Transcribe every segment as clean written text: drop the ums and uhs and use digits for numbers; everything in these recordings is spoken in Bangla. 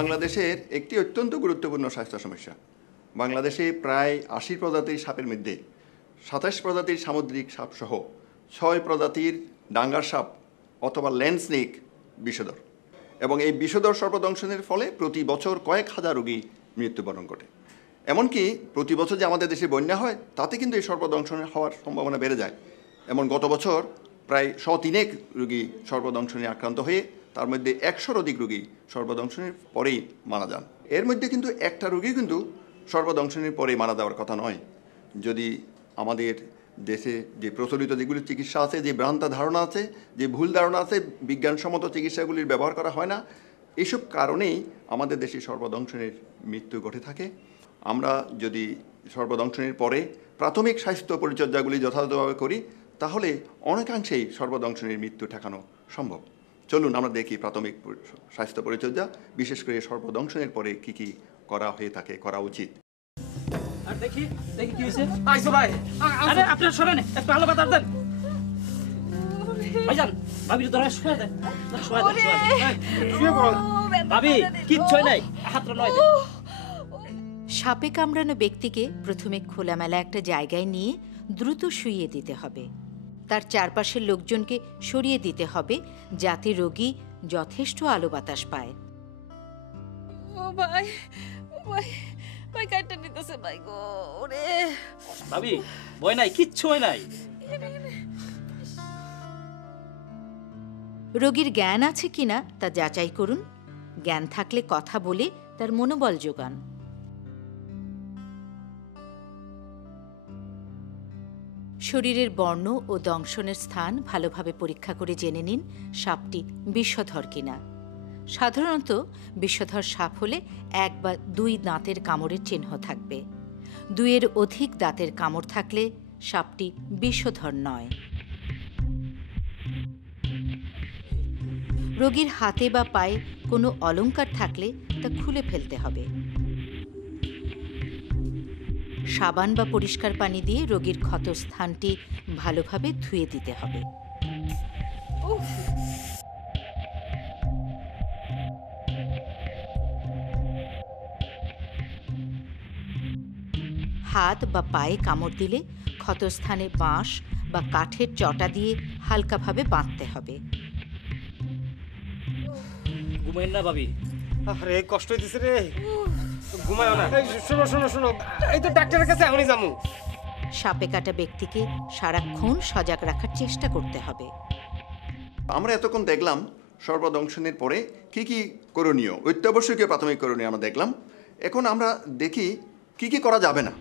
বাংলাদেশের একটি অত্যন্ত গুরুত্বপূর্ণ স্বাস্থ্য সমস্যা। বাংলাদেশে প্রায় ৮০ প্রজাতির সাপের মধ্যে ২৭ প্রজাতির সামুদ্রিক সাপ সহ ৬ প্রজাতির ডাঙ্গার সাপ অথবা ল্যান্ড স্নেক বিষধর, এবং এই বিষধর সর্পদংশনের ফলে প্রতি বছর কয়েক হাজার রোগী মৃত্যুবরণ ঘটে। এমনকি প্রতি বছর যে আমাদের দেশে বন্যা হয় তাতে কিন্তু এই সর্পদংশনের হওয়ার সম্ভাবনা বেড়ে যায়। এমন গত বছর প্রায় ১০৩ রোগী সর্পদংশনে আক্রান্ত হয়ে তার মধ্যে ১০০-র অধিক রোগী সর্পদংশনের পরেই মারা যান। এর মধ্যে কিন্তু একটা রোগী কিন্তু সর্পদংশনের পরেই মারা যাওয়ার কথা নয়। যদি আমাদের দেশে যে প্রচলিত যেগুলি চিকিৎসা আছে, যে ভ্রান্ত ধারণা আছে, যে ভুল ধারণা আছে, বিজ্ঞানসম্মত চিকিৎসাগুলির ব্যবহার করা হয় না, এইসব কারণেই আমাদের দেশে সর্পদংশনের মৃত্যু ঘটে থাকে। আমরা যদি সর্পদংশনের পরে প্রাথমিক স্বাস্থ্য পরিচর্যাগুলি যথাযথভাবে করি তাহলে অনেকাংশেই সর্পদংশনের মৃত্যু ঠেকানো সম্ভব। চলুন আমরা দেখি প্রাথমিক স্বাস্থ্য পরিচর্যা, বিশেষ করে সর্পদংশনের পরে কি কি করা হয়ে থাকে, করা উচিত। আর দেখি দেখি কি হইছে। আইসো ভাই, আরে আপনারা সরেন, একটু আলো বাতাস দেন। ভাইজান, ভাবির ধরে শুয়ে দেন, শুয়ে দেন, শুয়ে পড়ো। ভাবি কিচ্ছু নাই, হাতটা নয় দেন। সাপে কামড়ানো ব্যক্তিকে প্রথমে খোলামেলা একটা জায়গায় নিয়ে দ্রুত শুইয়ে দিতে হবে। তার চারপাশের লোকজনকে সরিয়ে দিতে হবে যাতে রোগী যথেষ্ট আলো বাতাস পায়। ও ভাই, ভাই, ভাই কাটটা নিতেছে ভাই গো, ওরে। ভাবি ভয় নাই, কিচ্ছু হয় নাই। রোগীর জ্ঞান আছে কিনা তা যাচাই করুন। জ্ঞান থাকলে কথা বলে তার মনোবল যোগান। শরীরের বর্ণ ও দংশনের স্থান ভালোভাবে পরীক্ষা করে জেনে নিন সাপটি বিষধর কিনা। সাধারণত বিষধর সাপ হলে ১ বা ২ দাঁতের কামড়ের চিহ্ন থাকবে। ২-এর অধিক দাঁতের কামড় থাকলে সাপটি বিষধর নয়। রোগীর হাতে বা পায়ে কোনো অলংকার থাকলে তা খুলে ফেলতে হবে। সাবান বা পরিষ্কার পানি দিয়ে রোগীর ক্ষত স্থানটি ভালোভাবে ধুয়ে দিতে হবে। হাত বা পায়ে কামড় দিলে ক্ষতস্থানে বাঁশ বা কাঠের চটা দিয়ে হালকাভাবে বাঁধতে হবে। ঘুমাইন না ভাবি। আরে কষ্ট হইতেছে রে, ঘুমায়ও না। শোনো শোনো শোনো, এই তো ডাক্তারের কাছে এখনই যাবো। সাপে কাটা ব্যক্তিকে সারাক্ষণ সজাগ রাখার চেষ্টা করতে হবে। আমরা এতক্ষণ দেখলাম সর্পদংশনের পরে কি কি করণীয়, অত্যাবশ্যকীয় প্রাথমিক করণীয় আমরা দেখলাম। এখন আমরা দেখি কি কি করা যাবে না।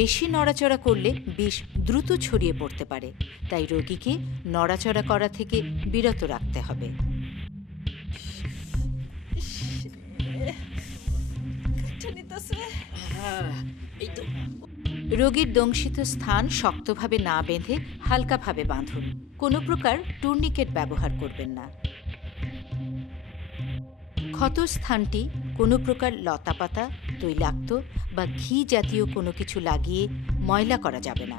বেশি নড়াচড়া করলে বিষ দ্রুত ছড়িয়ে পড়তে পারে, তাই রোগীকে নড়াচড়া করা থেকে বিরত রাখতে হবে। রোগীর দংশিত স্থান শক্তভাবে না বেঁধে হালকাভাবে বাঁধুন। কোনো প্রকার টুর্নিকেট ব্যবহার করবেন না। ক্ষত স্থানটি কোনো প্রকার লতাপাতা, তৈলাক্ত বা ঘি জাতীয় কোনো কিছু লাগিয়ে ময়লা করা যাবে না।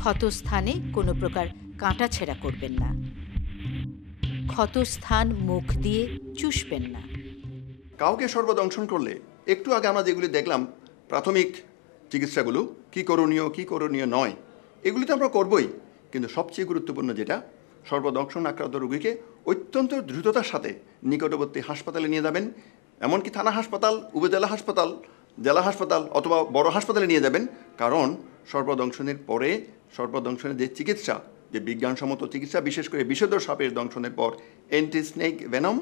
ক্ষত স্থানে কোনো প্রকার কাঁটাছেঁড়া করবেন না। ক্ষত স্থান মুখ দিয়ে চুষবেন না। কাউকে সর্পদংশন করলে একটু আগে আমরা যেগুলি দেখলাম প্রাথমিক চিকিৎসাগুলো, কি করণীয় নয়, এগুলি তো আমরা করবই, কিন্তু সবচেয়ে গুরুত্বপূর্ণ যেটা, সর্পদংশন আক্রান্ত রোগীকে অত্যন্ত দ্রুততার সাথে নিকটবর্তী হাসপাতালে নিয়ে যাবেন। এমনকি থানা হাসপাতাল, উপজেলা হাসপাতাল, জেলা হাসপাতাল অথবা বড় হাসপাতালে নিয়ে যাবেন। কারণ সর্পদংশনের পরে সর্পদংশনের যে চিকিৎসা, যে বিজ্ঞানসম্মত চিকিৎসা, বিশেষ করে বিষধর সাপের দংশনের পর অ্যান্টিস্নেক ভেনম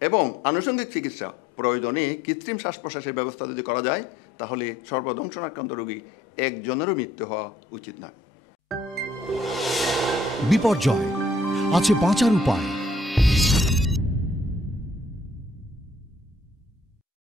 এবং আনুষঙ্গিক চিকিৎসা, প্রয়োজনে কৃত্রিম শ্বাস প্রশ্বাসের ব্যবস্থা যদি করা যায় তাহলে সর্পদংশন আক্রান্ত রোগী একজনেরও মৃত্যু হওয়া উচিত নয়। বিপর্যয় আছে বাঁচার উপায়।